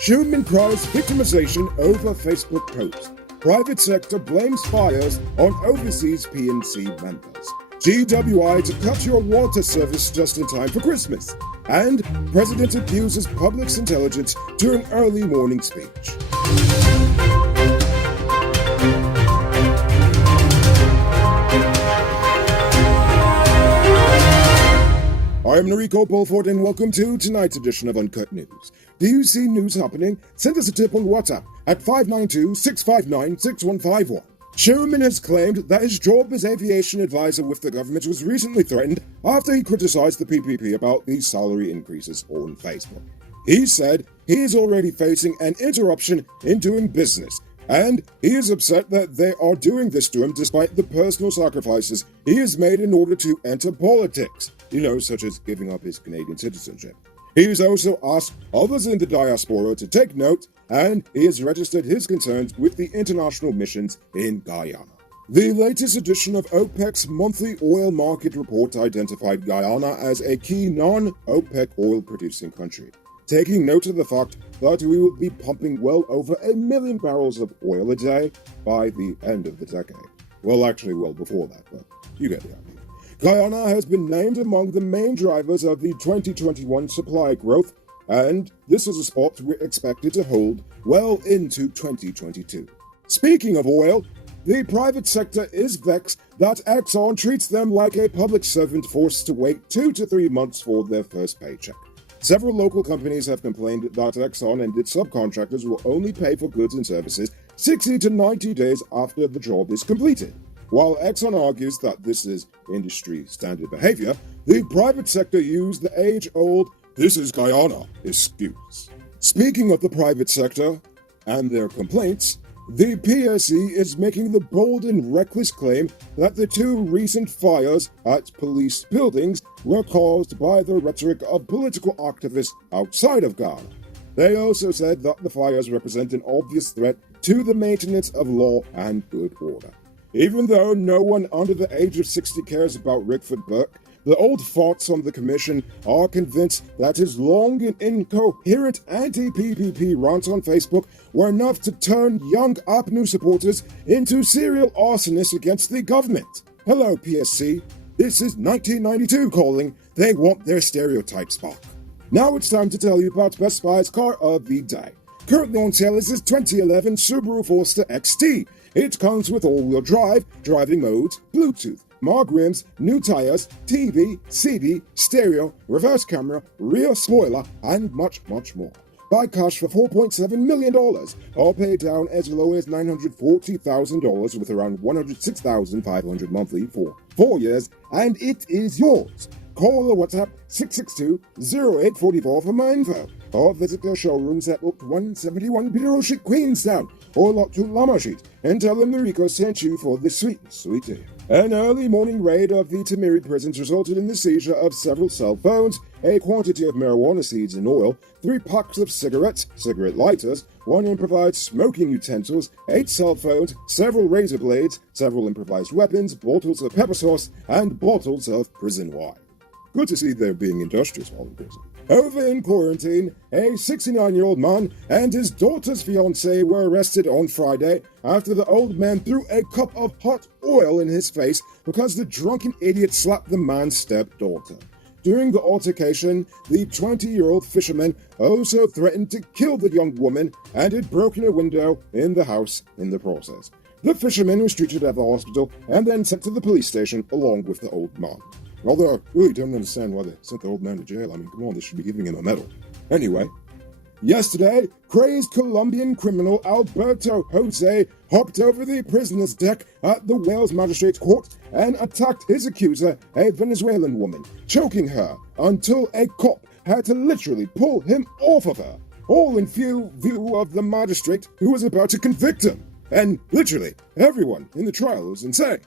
Human cries victimization over Facebook post. Private sector blames fires on overseas PNC members. GWI to cut your water service just in time for Christmas. And President abuses public's intelligence during early morning speech. I'm Noriko Bulford and welcome to tonight's edition of Uncut News. Do you see news happening? Send us a tip on WhatsApp at 592-659-6151. Sherman has claimed that his job as aviation advisor with the government was recently threatened after he criticized the PPP about the salary increases on Facebook. He said he is already facing an interruption in doing business, and he is upset that they are doing this to him despite the personal sacrifices he has made in order to enter politics, such as giving up his Canadian citizenship. He has also asked others in the diaspora to take note, and he has registered his concerns with the international missions in Guyana. The latest edition of OPEC's monthly oil market report identified Guyana as a key non-OPEC oil-producing country, taking note of the fact that we will be pumping well over 1 million barrels of oil a day by the end of the decade. Well, actually, well before that, but you get the idea. Guyana has been named among the main drivers of the 2021 supply growth, and this is a spot we're expected to hold well into 2022. Speaking of oil, the private sector is vexed that Exxon treats them like a public servant forced to wait 2 to 3 months for their first paycheck. Several local companies have complained that Exxon and its subcontractors will only pay for goods and services 60 to 90 days after the job is completed. While Exxon argues that this is industry standard behavior, the private sector used the age-old "this is Guyana" excuse. Speaking of the private sector and their complaints, the PSC is making the bold and reckless claim that the 2 recent fires at police buildings were caused by the rhetoric of political activists outside of Ghana. They also said that the fires represent an obvious threat to the maintenance of law and good order. Even though no one under the age of 60 cares about Rickford Burke, the old farts on the commission are convinced that his long and incoherent anti-PPP rants on Facebook were enough to turn young APNU supporters into serial arsonists against the government. Hello, PSC. This is 1992 calling. They want their stereotypes back. Now it's time to tell you about Best Buy's car of the day. Currently on sale is this 2011 Subaru Forester XT. It comes with all-wheel drive, driving modes, Bluetooth, mag rims, new tires, TV, CD, stereo, reverse camera, rear spoiler, and much, much more. Buy cash for $4.7 million, or pay down as low as $940,000 with around $106,500 monthly for 4 years, and it is yours. Call or WhatsApp 662-0844 for more info, or visit their showrooms at Lot 171 Peter Street, Queenstown, or Lot 2 Lama Street, and tell them Noriko sent you for this sweet, sweet day. An early morning raid of the Tamiri prisons resulted in the seizure of several cell phones, a quantity of marijuana seeds and oil, 3 packs of cigarettes, cigarette lighters, 1 improvised smoking utensils, 8 cell phones, several razor blades, several improvised weapons, bottles of pepper sauce, and bottles of prison wine. Good to see they're being industrious while in prison. Over in quarantine, a 69-year-old man and his daughter's fiancé were arrested on Friday after the old man threw a cup of hot oil in his face because the drunken idiot slapped the man's stepdaughter. During the altercation, the 20-year-old fisherman also threatened to kill the young woman and had broken a window in the house in the process. The fisherman was treated at the hospital and then sent to the police station along with the old man. Although I really don't understand why they sent the old man to jail. I mean, come on, they should be giving him a medal. Anyway, yesterday, crazed Colombian criminal Alberto Jose hopped over the prisoner's deck at the Wales Magistrates Court and attacked his accuser, a Venezuelan woman, choking her until a cop had to literally pull him off of her, all in full view of the magistrate who was about to convict him. And literally, everyone in the trial was insane.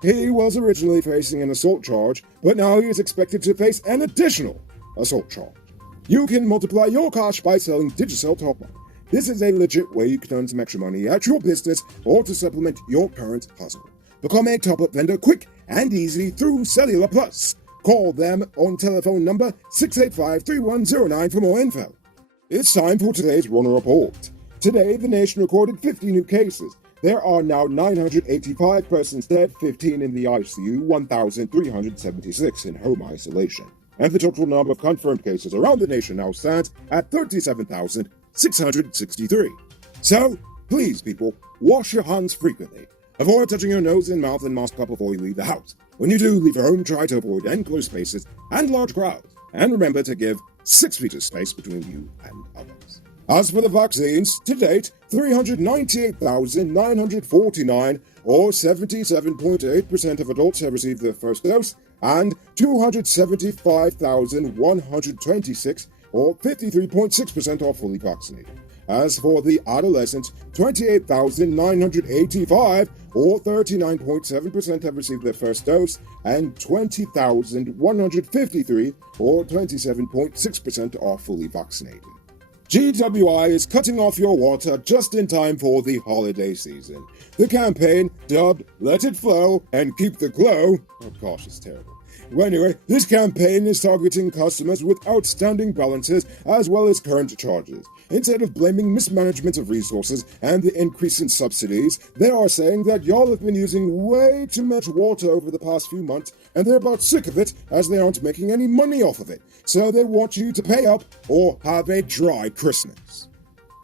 He was originally facing an assault charge, but now he is expected to face an additional assault charge. You can multiply your cash by selling Digicel Top Up. This is a legit way you can earn some extra money at your business or to supplement your current hustle. Become a top-up vendor quick and easy through Cellular Plus. Call them on telephone number 685-3109 for more info. It's time for today's Runner Report. Today, the nation recorded 50 new cases. There are now 985 persons dead, 15 in the ICU, 1,376 in home isolation. And the total number of confirmed cases around the nation now stands at 37,663. So, please, people, wash your hands frequently. Avoid touching your nose and mouth and mask up before you leave the house. When you do leave your home, try to avoid enclosed spaces and large crowds. And remember to give 6 feet of space between you and others. As for the vaccines, to date, 398,949, or 77.8% of adults have received their first dose, and 275,126, or 53.6% are fully vaccinated. As for the adolescents, 28,985, or 39.7% have received their first dose, and 20,153, or 27.6% are fully vaccinated. GWI is cutting off your water just in time for the holiday season. The campaign, dubbed Let It Flow and Keep the Glow, oh gosh, it's terrible. Well, anyway, this campaign is targeting customers with outstanding balances as well as current charges. Instead of blaming mismanagement of resources and the increase in subsidies, they are saying that y'all have been using way too much water over the past few months, and they're about sick of it as they aren't making any money off of it. So they want you to pay up or have a dry Christmas.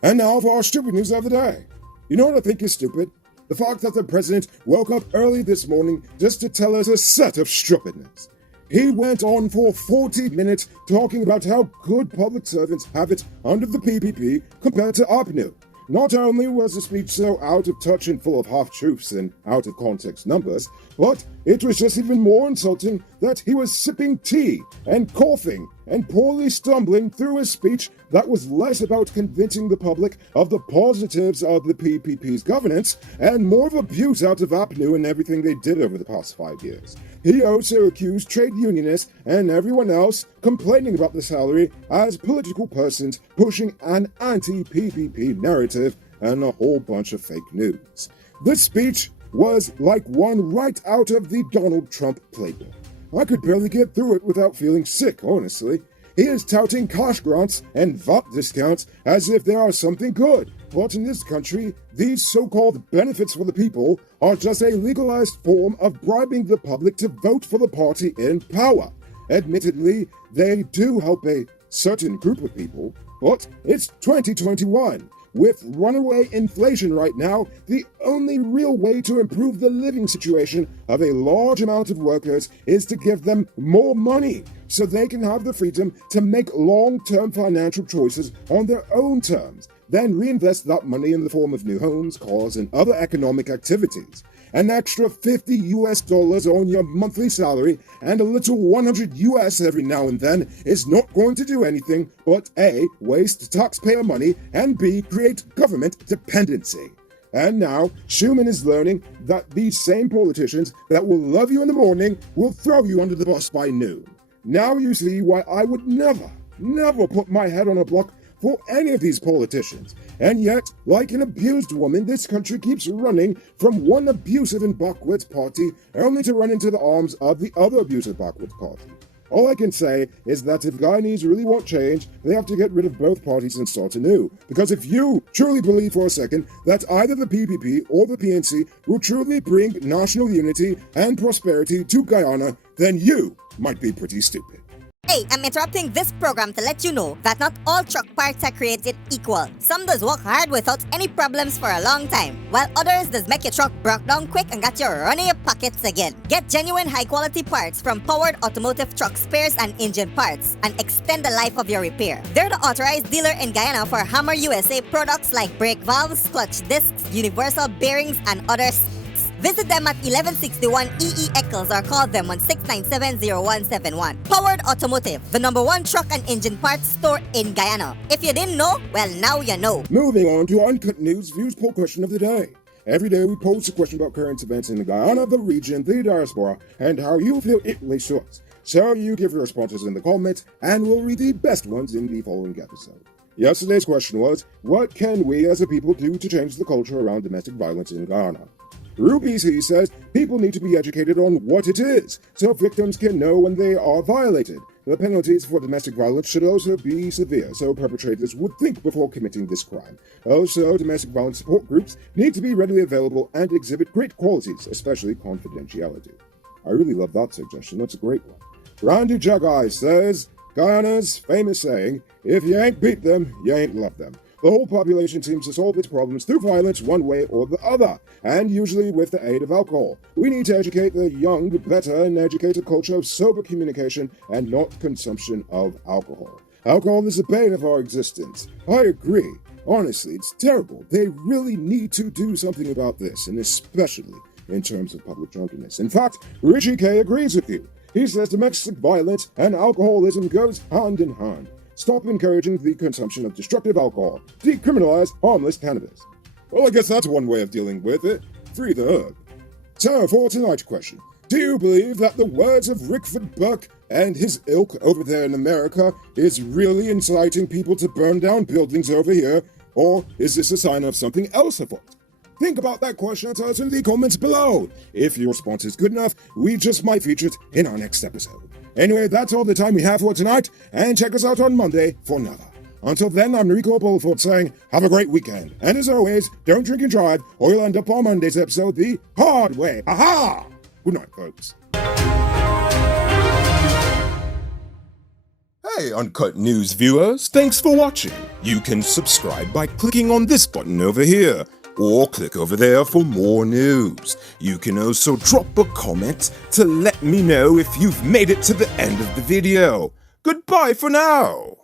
And now for our stupid news of the day. You know what I think is stupid? The fact that the president woke up early this morning just to tell us a set of stupidness. He went on for 40 minutes talking about how good public servants have it under the PPP compared to APNU. Not only was the speech so out of touch and full of half-truths and out-of-context numbers, but it was just even more insulting that he was sipping tea and coughing and poorly stumbling through a speech that was less about convincing the public of the positives of the PPP's governance and more of abuse out of APNU and everything they did over the past 5 years. He also accused trade unionists and everyone else complaining about the salary as political persons pushing an anti-PPP narrative and a whole bunch of fake news. This speech was like one right out of the Donald Trump playbook. I could barely get through it without feeling sick, honestly. He is touting cash grants and VAT discounts as if they are something good. But in this country, these so-called benefits for the people are just a legalized form of bribing the public to vote for the party in power. Admittedly, they do help a certain group of people, but it's 2021. With runaway inflation right now, the only real way to improve the living situation of a large amount of workers is to give them more money so they can have the freedom to make long-term financial choices on their own terms, then reinvest that money in the form of new homes, cars, and other economic activities. An extra $50 on your monthly salary and a little $100 every now and then is not going to do anything but A, waste taxpayer money, and B, create government dependency. And now, Schumann is learning that these same politicians that will love you in the morning will throw you under the bus by noon. Now you see why I would never put my head on a block for any of these politicians. And yet, like an abused woman, this country keeps running from one abusive and backwards party only to run into the arms of the other abusive backwards party. All I can say is that if Guyanese really want change, they have to get rid of both parties and start anew. Because if you truly believe for a second that either the PPP or the PNC will truly bring national unity and prosperity to Guyana, then you might be pretty stupid. Hey, I'm interrupting this program to let you know that not all truck parts are created equal. Some does work hard without any problems for a long time, while others does make your truck broke down quick and got you running your pockets again. Get genuine high-quality parts from Powered Automotive Truck Spares and Engine Parts and extend the life of your repair. They're the authorized dealer in Guyana for Hammer USA products like brake valves, clutch discs, universal bearings, and others. Visit them at 1161 EE Eccles or call them on 697-0171. Powered Automotive, the #1 truck and engine parts store in Guyana. If you didn't know, well, now you know. Moving on to Uncut News Views Poll Question of the Day. Every day we pose a question about current events in Guyana, the region, the diaspora, and how you feel it relates to us. So you give your responses in the comments, and we'll read the best ones in the following episode. Yesterday's question was, what can we as a people do to change the culture around domestic violence in Guyana? Ruby C says people need to be educated on what it is, so victims can know when they are violated. The penalties for domestic violence should also be severe, so perpetrators would think before committing this crime. Also, domestic violence support groups need to be readily available and exhibit great qualities, especially confidentiality. I really love that suggestion. That's a great one. Randy Jugeye says, Guyana's famous saying, if you ain't beat them, you ain't love them. The whole population seems to solve its problems through violence one way or the other, and usually with the aid of alcohol. We need to educate the young better and educate a culture of sober communication and not consumption of alcohol. Alcohol is the bane of our existence. I agree. Honestly, it's terrible. They really need to do something about this, and especially in terms of public drunkenness. In fact, Richie K agrees with you. He says domestic violence and alcoholism goes hand in hand. Stop encouraging the consumption of destructive alcohol. Decriminalize harmless cannabis. Well, I guess that's one way of dealing with it. Free the herb. So, for tonight's question, do you believe that the words of Rickford Buck and his ilk over there in America is really inciting people to burn down buildings over here, or is this a sign of something else afoot? Think about that question and tell us in the comments below. If your response is good enough, we just might feature it in our next episode. Anyway, that's all the time we have for tonight, and check us out on Monday for another. Until then, I'm Rico Bulford saying, have a great weekend. And as always, don't drink and drive, or you'll end up on Monday's episode the hard way. Aha! Good night, folks. Hey, Uncut News viewers, thanks for watching. You can subscribe by clicking on this button over here, or click over there for more news. You can also drop a comment to let me know if you've made it to the end of the video. Goodbye for now.